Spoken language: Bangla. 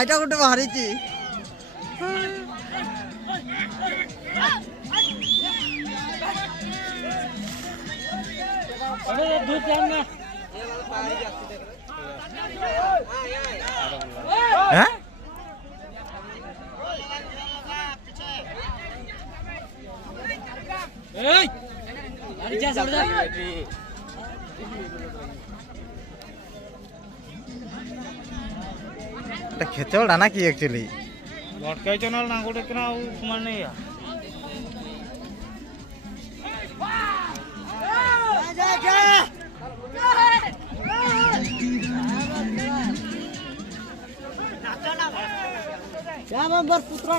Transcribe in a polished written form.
এটা গোটে বাহারিছি হ্যাঁ খেচড়া নাকি অ্যাকচুয়ালি লটকাই চনাল না গোটে কিনা ଆଉ সমান নেই क्या नंबर पुत्रा